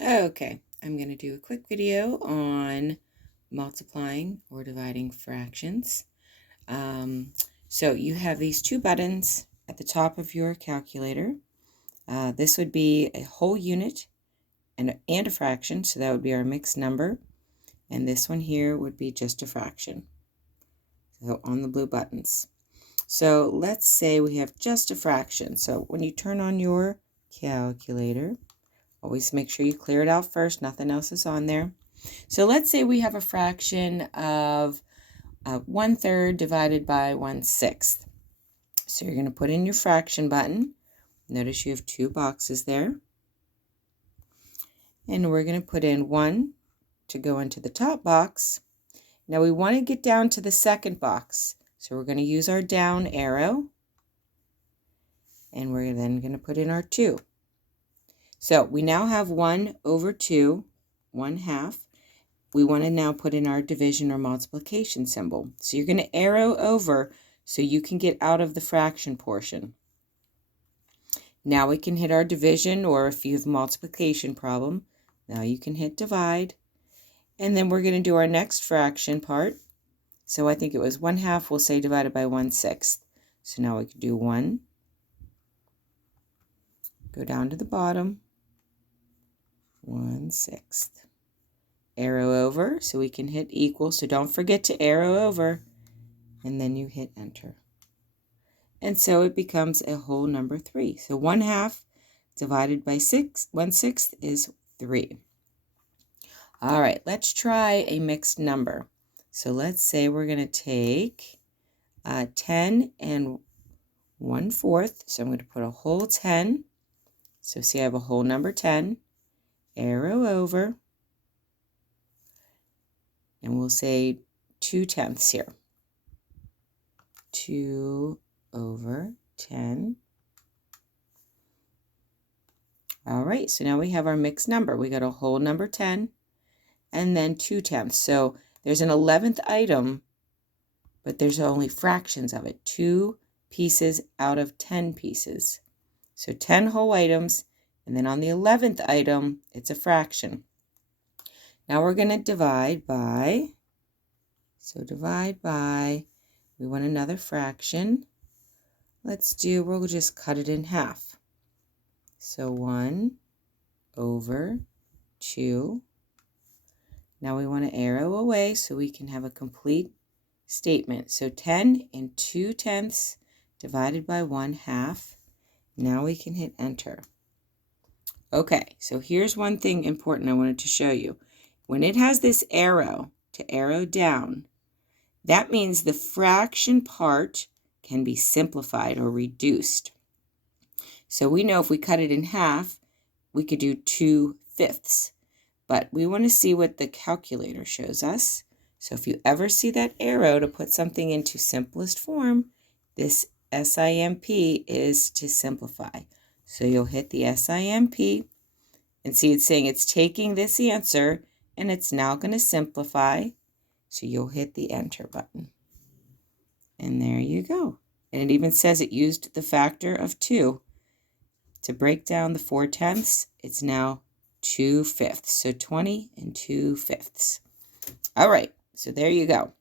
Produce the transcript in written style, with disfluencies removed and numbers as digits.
Okay, I'm going to do a quick video on multiplying or dividing fractions. So you have these two buttons at the top of your calculator. This would be a whole unit and a fraction, so that would be our mixed number. And this one here would be just a fraction. So on the blue buttons. So let's say we have just a fraction. So when you turn on your calculator, always make sure you clear it out first. Nothing else is on there. So let's say we have a fraction of 1/3 divided by 1/6. So you're going to put in your fraction button. Notice you have two boxes there. And we're going to put in 1 to go into the top box. Now we want to get down to the second box. So we're going to use our down arrow. And we're then going to put in our 2. So we now have 1/2, 1/2. We want to now put in our division or multiplication symbol. So you're going to arrow over so you can get out of the fraction portion. Now we can hit our division, or if you have a multiplication problem, now you can hit divide. And then we're going to do our next fraction part. So I think it was 1/2, we'll say divided by 1/6. So now we can do 1, go down to the bottom, 1/6. Arrow over so we can hit equal. So don't forget to arrow over, and then you hit enter. And so it becomes a whole number 3. So 1/2 divided by 1/6 is 3. All right, let's try a mixed number. So let's say we're going to take 10 and 1/4. So I'm going to put a whole 10. So see, I have a whole number 10. Arrow over. And we'll say 2/10 here. 2/10. All right, so now we have our mixed number. We got a whole number 10 and then 2/10. So there's an 11th item, but there's only fractions of it. 2 pieces out of 10 pieces. So 10 whole items, and then on the 11th item, it's a fraction. Now we're going to divide by, so divide by, we want another fraction. We'll just cut it in half. So 1/2. Now we want to arrow away so we can have a complete statement. So 10 and 2/10 divided by 1/2. Now we can hit enter. Okay, so here's one thing important I wanted to show you. When it has this arrow to arrow down, that means the fraction part can be simplified or reduced. So we know if we cut it in half, we could do 2/5. But we want to see what the calculator shows us. So if you ever see that arrow to put something into simplest form, this SIMP is to simplify. So you'll hit the SIMP and see it's saying it's taking this answer and it's now going to simplify. So you'll hit the enter button. And there you go. And it even says it used the factor of 2. To break down the 4/10, it's now 2/5. So 20 and 2/5. All right, so there you go.